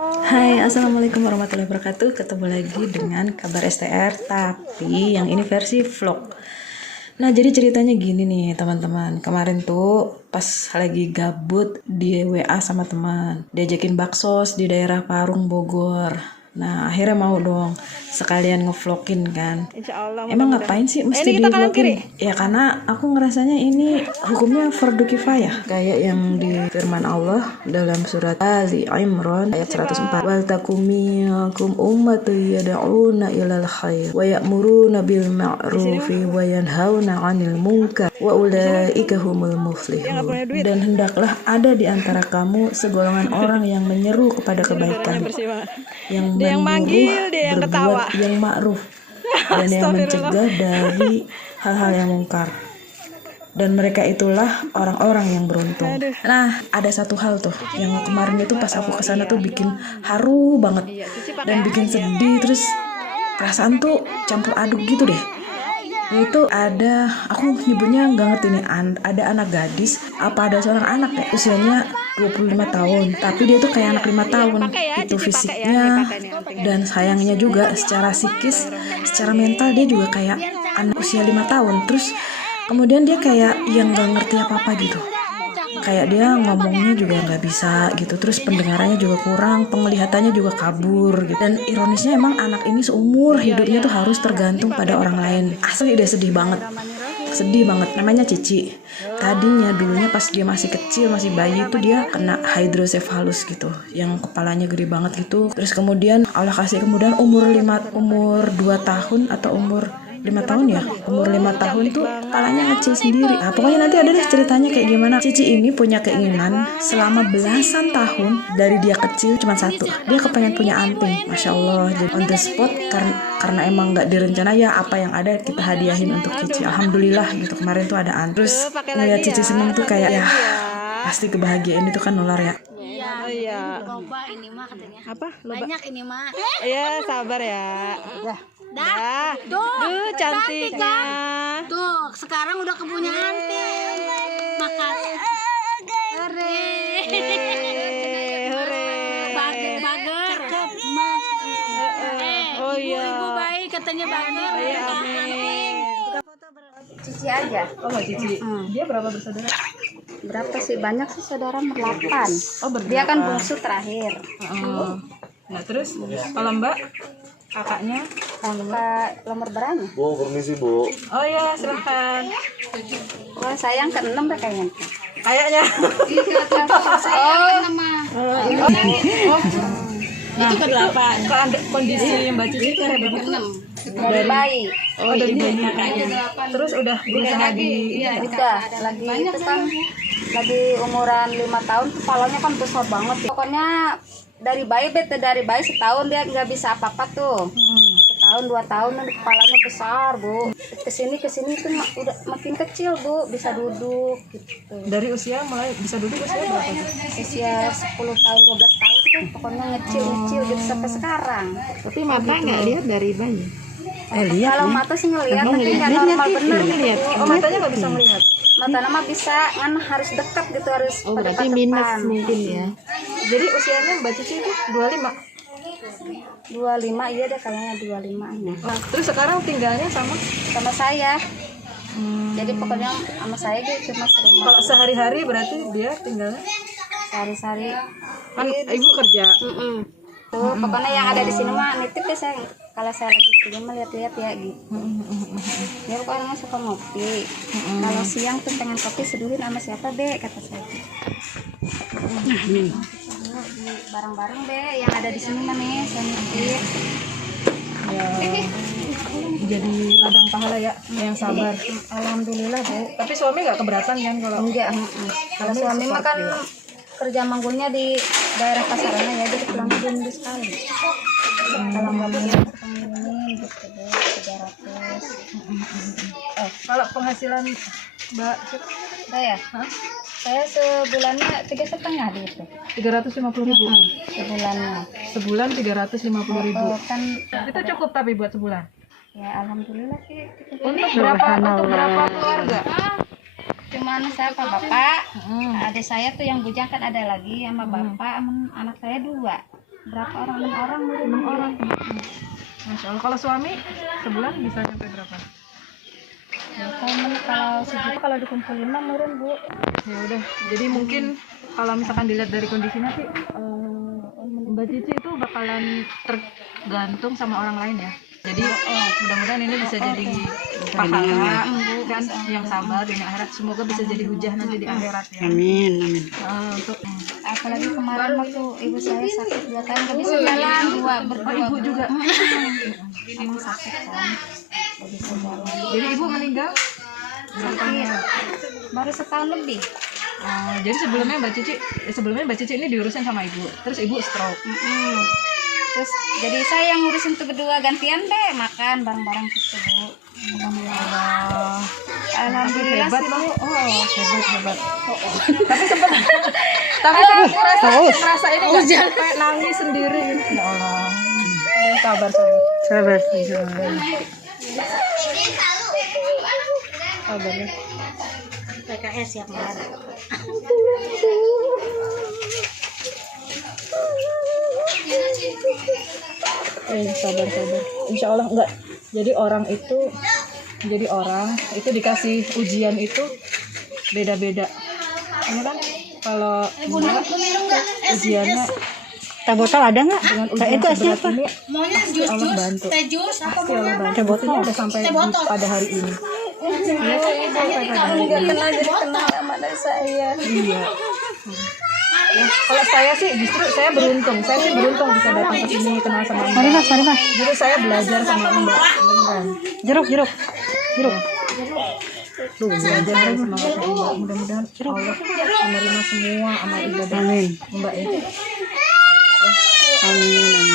Hai, assalamualaikum warahmatullahi wabarakatuh. Ketemu lagi dengan kabar STR, tapi yang ini versi vlog. Nah, jadi ceritanya gini nih teman-teman. Kemarin tuh pas lagi gabut di WA sama teman, diajakin baksos di daerah Parung, Bogor. Nah, akhirnya mau dong sekalian ngevlogin kan. Insya Allah. Emang ngapain sih mesti Ini kita kanan di-vlogin? kiri. Ya karena aku ngerasanya ini hukumnya fardu kifayah. Kayak yang di firman Allah dalam surat Ali Imran ayat 104. Wal takum minkum ummatun yad'una ilal khair wa ya'muruna bil ma'rufi wa yanhauna 'anil munkar wa ulaika humul muflihun. Dan hendaklah ada di antara kamu segolongan orang yang menyeru kepada kebaikan, yang Dia yang manggil, dia yang ketawa. berbuat yang ma'ruf, dan yang mencegah dari hal-hal yang mungkar. Dan mereka itulah orang-orang yang beruntung. Nah, ada satu hal tuh yang kemarin itu pas aku kesana tuh bikin haru banget dan bikin sedih, terus perasaan tuh campur aduk gitu deh. Itu ada, aku nyebutnya nggak ngerti nih, ada anak gadis apa ada seorang anak ya, usianya 25 tahun, tapi dia tuh kayak anak 5 tahun. Itu fisiknya dan sayangnya juga secara psikis, secara mental dia juga kayak anak usia 5 tahun. Terus kemudian dia kayak yang nggak ngerti apa-apa gitu, kayak dia ngomongnya juga nggak bisa gitu, terus pendengarannya juga kurang, penglihatannya juga kabur gitu. Dan ironisnya emang anak ini seumur hidupnya tuh harus tergantung pada orang lain. Asli dia sedih banget, namanya Cici. Tadinya dulunya pas dia masih kecil, masih bayi itu dia kena hidrosefalus gitu, yang kepalanya gede banget gitu. Terus kemudian Allah kasih kemudian umur 2 tahun atau umur 5 tahun ya, umur 5 tahun tuh kepalanya ngecil sendiri. Nah, pokoknya nanti ada deh ceritanya kayak gimana. Cici ini punya keinginan selama belasan tahun, dari dia kecil cuma satu, dia kepengen punya anting. Masya Allah, jadi on the spot, karena emang nggak direncana ya, apa yang ada kita hadiahin untuk Cici. Alhamdulillah gitu, kemarin tuh ada anting. Terus ngeliat Cici seneng tuh kayak ya pasti kebahagiaan itu kan nular ya. Iya. Loba ini mah katanya. Apa? Banyak ini mah. Iya, sabar ya. Dah. Duh, cantiknya. Tuh, sekarang udah kepunya anting. Makasih. Hore. Hore. Bager. Oh iya. Ibu baik katanya bager. Iya, amin. Cici aja. Oh nggak Cici, dia berapa bersaudara? Berapa sih? Banyak sih saudara, 8. Oh berdua. Dia kan bungsu terakhir. Nah terus kalau Mbak kakaknya? Kakak nomor berapa? Bu, permisi Bu. Oh iya silahkan. Wah, sayang ke-6 deh kayaknya. Kayaknya. Itu ke-8. Kalau kondisi Mbak Cici kayak begitu Dari bayi. Oh dari bayi kakaknya. Terus udah berusaha Udah, lagi itu kan lagi umuran 5 tahun, kepalanya kan besar banget. Pokoknya dari bayi setahun dia nggak bisa apa-apa tuh. Setahun 2 tahun nanti kepalanya besar, Bu. Kesini itu udah makin kecil, Bu, bisa duduk gitu. dari usia mulai bisa duduk usia berapa tuh? Usia 10 tahun 12 tahun tuh pokoknya ngecil gitu sampai sekarang. Tapi mata nggak lihat dari bayi. Kalau mata sih ngelihat tapi nggak normal bener lihat. Oh matanya nggak bisa melihat. mata nama bisa kan harus dekat gitu, harus Oh, pada berarti depan. minus mungkin ya. Jadi usianya Mbak Cici itu 25. 25, iya deh kayaknya 25 nya. Nah, terus sekarang tinggalnya sama Saya jadi pokoknya sama saya dia cuma serumah. kalau sehari-hari berarti dia tinggalnya Sehari-hari kan ibu kerja. tuh pokoknya yang ada di sini mah nitip ya saya, kalau saya lagi pergi mah lihat-lihat ya gitu. Dia pokoknya suka ngopi. Kalau siang tuh pengen kopi seduhin sama siapa Be, kata saya. Barang-barang Be yang ada di sini mah nih saya nitip. Ya, jadi ladang pahala ya, yang sabar. Alhamdulillah Bu. Tapi suami nggak keberatan kan kalau Enggak, kalau suami mah kan kerja manggulnya di daerah Pasaran ya, jadi pulangnya dulu sekali. Kalau nggak boleh pengirimin gitu deh, 300. kalau penghasilan Mbak Saya, saya sebulannya 3,5 di itu. 350.000 Sebulannya. sebulan 350.000. Kan Itu cukup tapi buat sebulan. ya alhamdulillah sih. Untuk berapa keluarga? Cuman saya sama bapak, adik saya tuh yang bujang kan ada lagi sama bapak, sama anak saya 2. berapa orang? 6 orang. 6 orang. Masya Allah. Kalau suami sebulan bisa sampai berapa? Kalau sejuta kalau dikumpulin mah murun Bu. Ya udah. Jadi mungkin kalau misalkan dilihat dari kondisinya sih, Mbak Cici itu bakalan tergantung sama orang lain ya. Jadi mudah-mudahan ini bisa jadi pahala kan yang sabar di akhirat. Semoga bisa jadi hujah nanti di akhirat ya. Amin, amin. Untuk Apalagi kemarin waktu ibu saya sakit 2 tahun nggak bisa jalan, berdua ibu juga. emang sakit kan, nggak bisa jalan. Jadi ibu meninggal Baru setahun lebih. jadi sebelumnya Mbak Cici ini diurusin sama ibu. Terus ibu stroke. Terus jadi saya yang ngurusin tuh berdua, gantian deh makan bareng-bareng gitu Bu. Alhamdulillah Hebat sih loh. Bu. Hebat. Tapi merasa ini nggak sampai nangis sendiri. Ya Allah. Sabar. Sabar. Sabar ya. PKS yang marah. Sabar. Insya Allah enggak. Jadi orang itu dikasih ujian itu beda-beda. Ini kan kalau ujiannya Teh botol ada nggak? dengan ujian Itu asnya seberat apa? ini Maunya Allah bantu. teh jus apa Pasti Allah bantu. Teh botol. Ini udah sampai pada hari ini. Kenal sama dari saya. Iya. Ya, kalau saya sih justru saya beruntung. Saya sih beruntung bisa datang ke sini kenal sama Mbak. Mari mas. Jadi saya belajar sama Mbak. Beneran. Jeruk. Tuh belajar sama Mbak. Mudah-mudahan Allah menerima semua amal ibadah Amin. Mbak ya. Amin.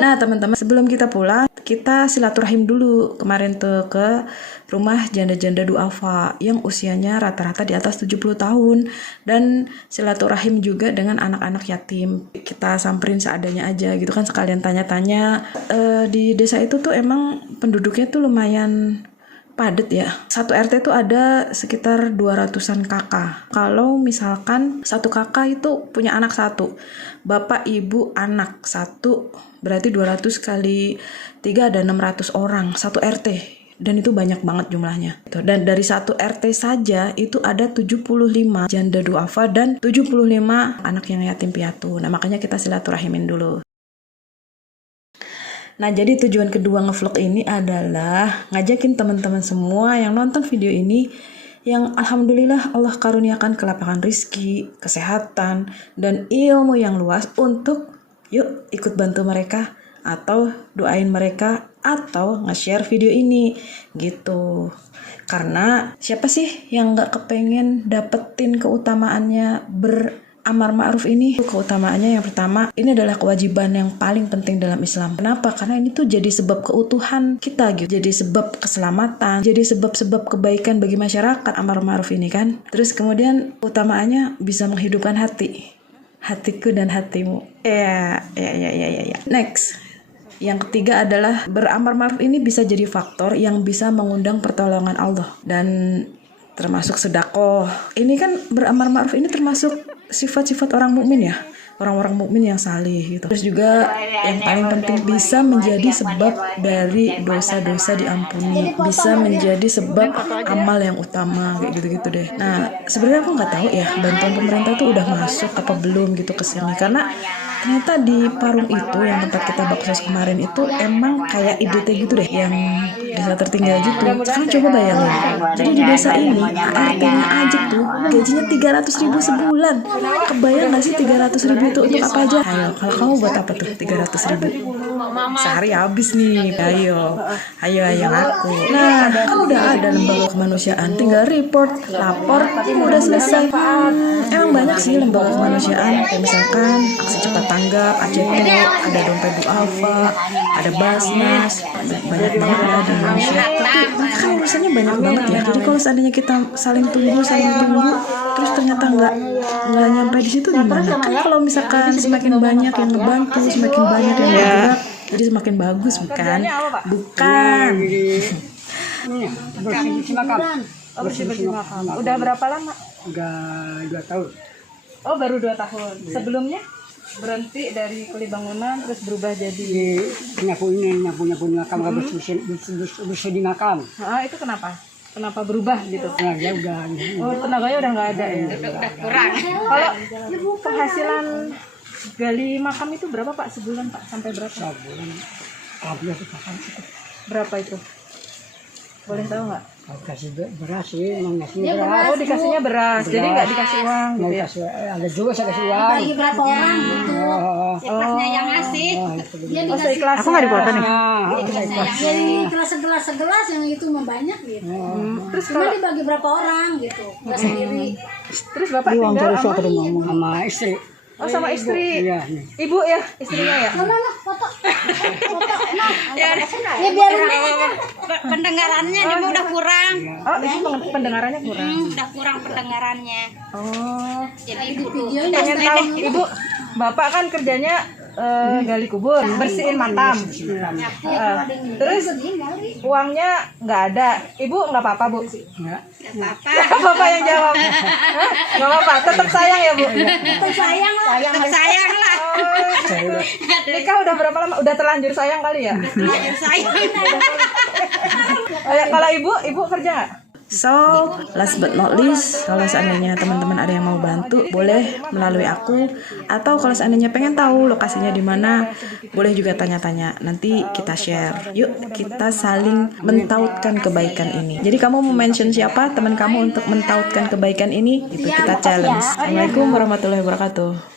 Nah teman-teman, sebelum kita pulang, kita silaturahim dulu kemarin tuh ke rumah janda-janda duafa yang usianya rata-rata di atas 70 tahun, dan silaturahim juga dengan anak-anak yatim. Kita samperin seadanya aja gitu kan, sekalian tanya-tanya. Di desa itu tuh emang penduduknya tuh lumayan padat ya. Satu RT tuh ada sekitar 200-an kakak. Kalau misalkan satu kakak itu punya anak satu, bapak, ibu, anak satu, berarti 200 kali 3 ada 600 orang satu RT. Dan itu banyak banget jumlahnya. Dan dari satu RT saja itu ada 75 janda duafa dan 75 anak yang yatim piatu. Nah makanya kita silaturahimin dulu. Nah, jadi tujuan kedua ngevlog ini adalah ngajakin teman-teman semua yang nonton video ini, yang alhamdulillah Allah karuniakan kelapangan rizki, kesehatan, dan ilmu yang luas, untuk yuk ikut bantu mereka atau doain mereka atau nge-share video ini gitu. Karena siapa sih yang gak kepengen dapetin keutamaannya amar ma'ruf ini? Keutamaannya yang pertama, ini adalah kewajiban yang paling penting dalam Islam. Kenapa? Karena ini tuh jadi sebab keutuhan kita gitu. Jadi sebab keselamatan, jadi sebab-sebab kebaikan bagi masyarakat amar ma'ruf ini kan. Terus kemudian keutamaannya bisa menghidupkan hatiku dan hatimu. Ya. Next. Yang ketiga adalah beramar ma'ruf ini bisa jadi faktor yang bisa mengundang pertolongan Allah, dan termasuk sedekah. Ini kan beramar ma'ruf ini termasuk sifat-sifat orang mukmin ya, orang-orang mukmin yang salih gitu. Terus juga yang paling penting bisa menjadi sebab dari dosa-dosa diampuni, bisa menjadi sebab amal yang utama kayak gitu-gitu deh. Nah sebenarnya aku nggak tahu ya bantuan pemerintah tuh udah masuk apa belum gitu ke sini, karena ternyata di Parung itu yang tempat kita baksos kemarin itu emang kayak IDT gitu deh, yang desa tertinggal gitu. Sekarang coba bayangin, jadi di desa ini ART-nya aja tuh gajinya 300.000 sebulan. Kebayang gak sih 300.000 itu untuk apa aja? Ayo, kalau kamu buat apa tuh 300.000? Sehari habis nih. Ayo aku. Nah, kan udah ada lembaga kemanusiaan, tinggal report, lapor, udah selesai. Emang banyak sih lembaga kemanusiaan, kayak misalkan Aksi Cepat Tanggap, ACT, ada Dompet Duafa, ada Basnas, banyak banget ya di Indonesia. Tapi mereka kan urusannya banyak banget ya. Jadi kalau seandainya kita saling tunggu, terus ternyata nggak nyampe di situ gimana? Kan kalau misalkan semakin banyak yang ngebantu, semakin banyak yang bergerak, jadi semakin bagus, bukan? Bersih makam. Udah berapa lama? Udah 2 tahun. Oh, baru 2 tahun. Sebelumnya berhenti dari kuli bangunan terus berubah jadi nyapu makam nggak bersih di makam. itu kenapa berubah gitu? Nah, dia udah Tenaganya udah nggak ada ya. Udah kurang. Kalau penghasilan gali makam itu berapa Pak sebulan Pak? Sampai berapa? sebulan. Alhamdulillah Berapa itu? Boleh tahu nggak? kalau kasih beras sih, ngasihnya beras. Oh, dikasihnya beras. Jadi nggak dikasih uang Mau gitu ya? kasih ada juga saya kasih uang. Bagi berapa orang gitu. Ikhlasnya yang ngasih. Dia Oh, dikasih seikhlasnya. Aku nggak dipotong nih. jadi gelas yang itu mah banyak gitu. Terus Cuma dibagi berapa orang gitu. Nggak sendiri. Terus Bapak tinggal sama? Sama istri. Oh, sama istri. Iya, nih. Ibu ya, istrinya ya? Nah, foto. Ya biar Pendengarannya ini udah kurang. Oh, ibu pendengarannya kurang. Udah kurang pendengarannya. Oh, Jadi ibu pengen tahu Ibu, Bapak kan kerjanya gali kubur, bersihin makam. Terus uangnya nggak ada. Ibu nggak apa-apa Bu? Enggak. Nggak apa-apa yang jawab. Hah? Nggak apa-apa. Tetap sayang ya Bu? sayang lah. sayang lah. Oh, nikah udah berapa lama? Udah terlanjur sayang kali ya? Sayang. Oh, ya, kalau ibu kerja nggak? So, last but not least, kalau seandainya teman-teman ada yang mau bantu, boleh melalui aku. Atau kalau seandainya pengen tahu lokasinya di mana, boleh juga tanya-tanya. Nanti kita share. Yuk, kita saling mentautkan kebaikan ini. Jadi kamu mau mention siapa teman kamu untuk mentautkan kebaikan ini? Itu kita challenge. Assalamualaikum warahmatullahi wabarakatuh.